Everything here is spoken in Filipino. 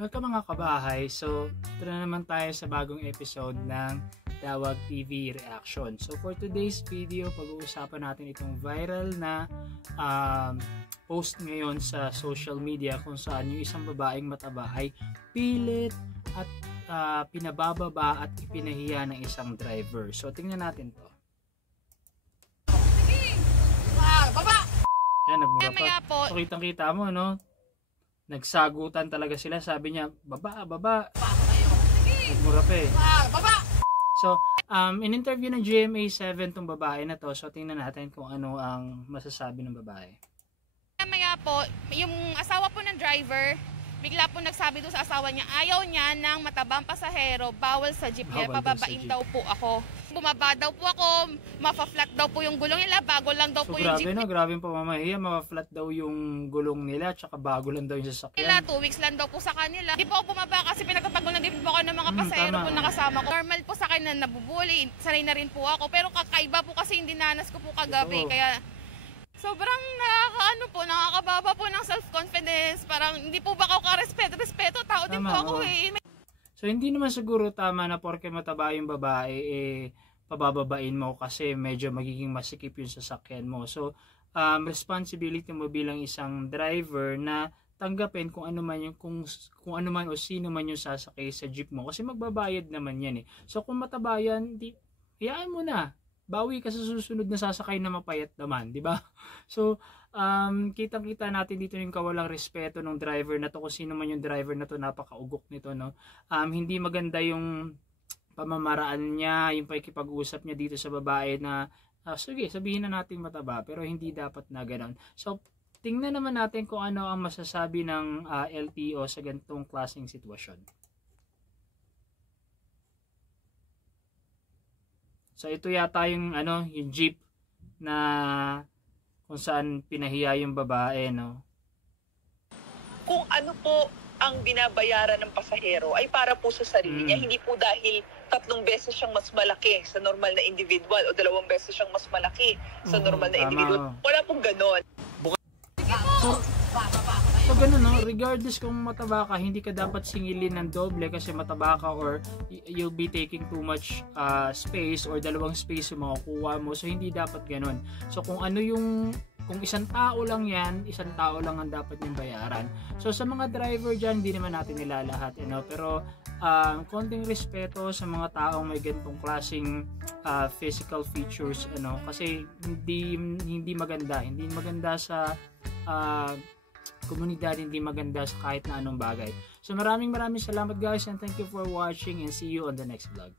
Welcome mga kabahay. So, ito na naman tayo sa bagong episode ng Dawag TV Reaction. So, for today's video, pag-uusapan natin itong viral na post ngayon sa social media kung saan yung isang babaeng mataba ay pilit at pinabababa at ipinahiya ng isang driver. So, tingnan natin to. Baba! Yan, nagmura pa. So, kitang-kita mo, no? Nagsagutan talaga sila. Sabi niya, baba, baba. Nagmura pa eh. Baba! So, in-interview ng GMA7 tong babae na to. So, tingnan natin kung ano ang masasabi ng babae. Maya po, yung asawa po ng driver, bigla po nagsabi doon sa asawa niya, ayaw niya ng matabang pasahero, bawal sa jeep niya, pababain daw po ako. Bumaba daw po ako, mafa-flat daw po yung gulong nila, bago lang daw So, po yung jeep no? Grabe yung pamamahiya, mafa-flat daw yung gulong nila, tsaka bago lang daw yung sasakyan. nila. 2 weeks lang daw po sa kanila. Di po ako bumaba kasi pinagtatagulan din po ako ng mga pasahero po nakasama ko. Normal po sa akin na nabubuli, sanay na rin po ako, pero kakaiba po kasi hindi nanas ko po kagabi, kaya sobrang nakakababa po ng self-confidence. Parang hindi po ba ako ka-respeto, tao din po ako eh. So, hindi naman siguro tama na porke mataba yung babae, pabababain mo kasi medyo magiging masikip yung sasakyan mo. So, responsibility mo bilang isang driver na tanggapin kung ano man yung kung ano man o sino man yung sasakay sa jeep mo kasi magbabayad naman yan eh. So, kung mataba yan, hayaan mo na. Bawi ka sa susunod na sasakay na mapayat naman, di ba? So, kitang-kita natin dito yung kawalang respeto ng driver na to, kung sino man yung driver na to, napakaugok nito, no? Hindi maganda yung pamamaraan niya, yung pakikipag-usap niya dito sa babae na, sige, sabihin na natin mataba, pero hindi dapat na gano'n. So, tingnan naman natin kung ano ang masasabi ng LTO sa ganitong klaseng sitwasyon. So ito yata yung yung jeep na kung saan pinahiya yung babae, no. Kung ano po ang binabayaran ng pasahero ay para po sa sarili niya, hindi po dahil 3 beses siyang mas malaki sa normal na individual o 2 beses siyang mas malaki sa normal na individual. Wala pong ganon. So ganun, no, regardless kung mataba ka, hindi ka dapat singilin ng doble kasi mataba ka or you'll be taking too much space or 2 space yung makukuha mo. So hindi dapat ganun. So kung isang tao lang yan, isang tao lang ang dapat niyang bayaran. So sa mga driver dyan, hindi naman natin nilalahat, pero konting respeto sa mga taong may ganitong klaseng physical features, kasi hindi maganda sa komunidad, hindi maganda sa kahit na anong bagay. So maraming salamat guys, and thank you for watching, and see you on the next vlog.